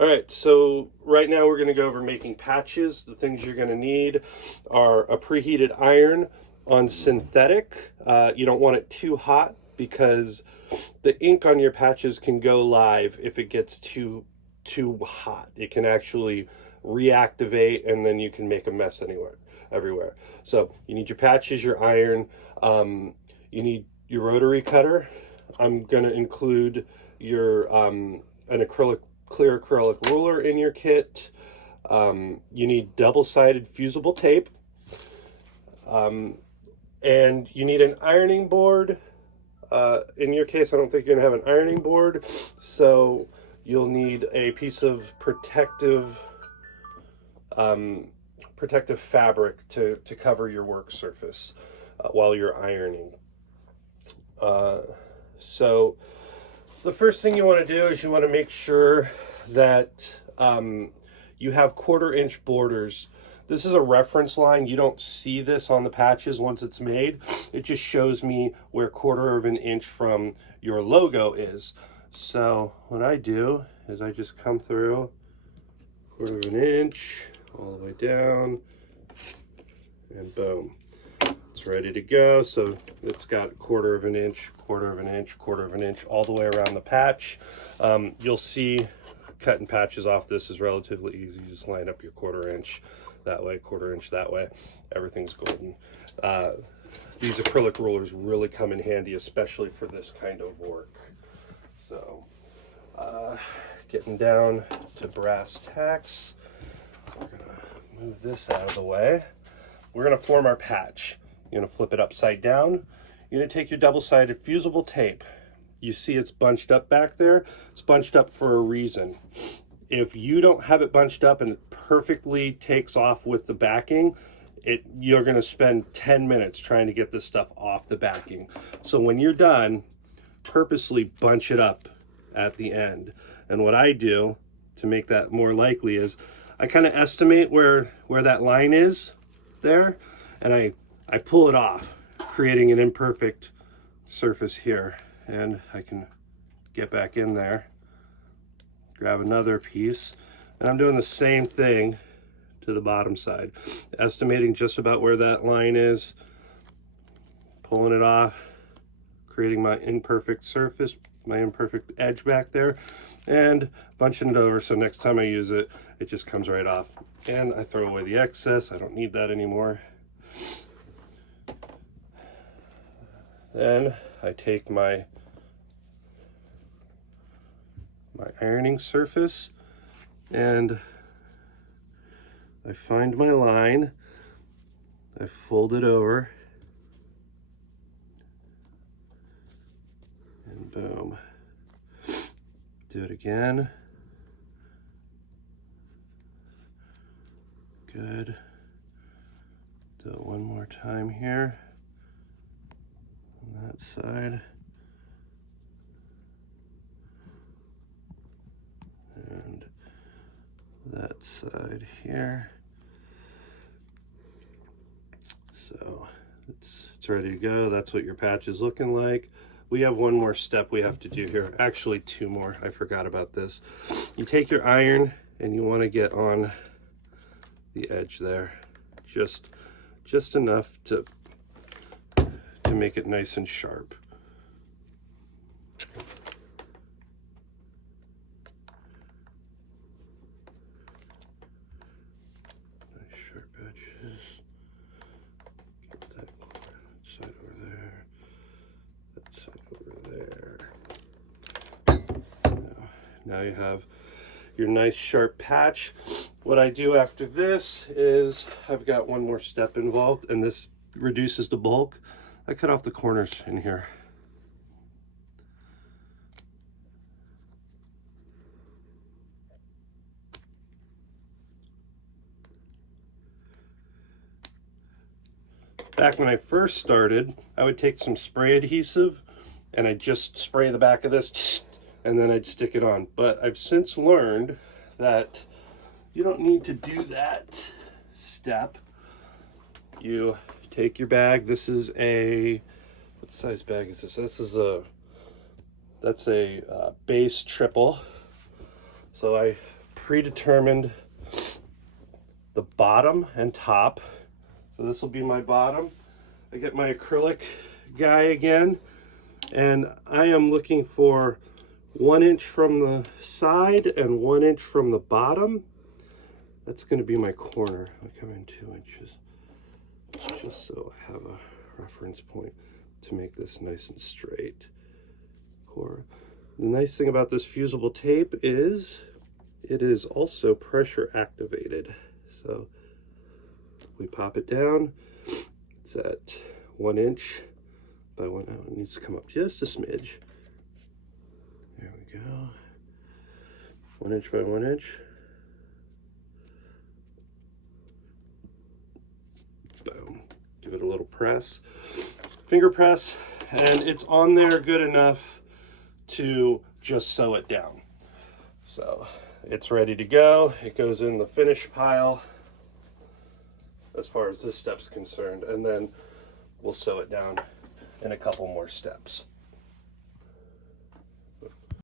All right, so right now we're going to go over making patches. The things you're going to need are a preheated iron on synthetic. You don't want it too hot because the ink on your patches can go live if it gets too hot. It can actually reactivate, and then you can make a mess everywhere. So you need your patches, your iron, you need your rotary cutter. I'm going to include your an clear acrylic ruler in your kit. You need double-sided fusible tape, and you need an ironing board. In your case, I don't think you're gonna have an ironing board, so you'll need a piece of protective fabric to cover your work surface while you're ironing. So the first thing you want to do is you want to make sure that you have 1/4 inch borders. This is a reference line. You don't see this on the patches once it's made. It just shows me where 1/4 inch from your logo is. So what I do is I just come through 1/4 inch all the way down, and boom, it's ready to go. So it's got 1/4 inch, 1/4 inch, 1/4 inch, all the way around the patch. You'll see cutting patches off this is relatively easy. You just line up your 1/4 inch that way, 1/4 inch that way. Everything's golden. These acrylic rulers really come in handy, especially for this kind of work. So getting down to brass tacks, we're gonna move this out of the way. We're gonna form our patch. You're gonna flip it upside down. You're gonna take your double-sided fusible tape. You see it's bunched up back there. It's bunched up for a reason. If you don't have it bunched up and it perfectly takes off with the backing, you're gonna spend 10 minutes trying to get this stuff off the backing. So when you're done, purposely bunch it up at the end. And what I do to make that more likely is I kind of estimate where that line is there, and I pull it off, creating an imperfect surface here. And I can get back in there, grab another piece, and I'm doing the same thing to the bottom side, estimating just about where that line is, pulling it off, creating my imperfect surface, my imperfect edge back there, and bunching it over so next time I use it, it just comes right off. And I throw away the excess. I don't need that anymore. Then I take my ironing surface and I find my line, I fold it over, and boom. Do it again. Good. Do it one more time here on that side. And that side here. So it's ready to go. That's what your patch is looking like. We have one more step we have to do here. Actually, 2 more. I forgot about this. You take your iron and you want to get on the edge there. Just enough to make it nice and sharp. Now you have your nice sharp patch. What I do after this is I've got one more step involved, and this reduces the bulk. I cut off the corners in here. Back when I first started, I would take some spray adhesive and I'd just spray the back of this and then I'd stick it on. But I've since learned that you don't need to do that step. You take your bag. This is what size bag is this? That's a base triple. So I predetermined the bottom and top. So this will be my bottom. I get my acrylic guy again, and I am looking for 1 inch from the side and 1 inch from the bottom. That's going to be my corner. I come in 2 inches, just so I have a reference point to make this nice and straight. The nice thing about this fusible tape is it is also pressure activated. So we pop it down. It's at 1 inch by 1. Oh, it needs to come up just a smidge. There we go. 1 inch by 1 inch. Boom. Give it a little press, finger press, and it's on there good enough to just sew it down. So it's ready to go. It goes in the finish pile as far as this step's concerned, and then we'll sew it down in a couple more steps.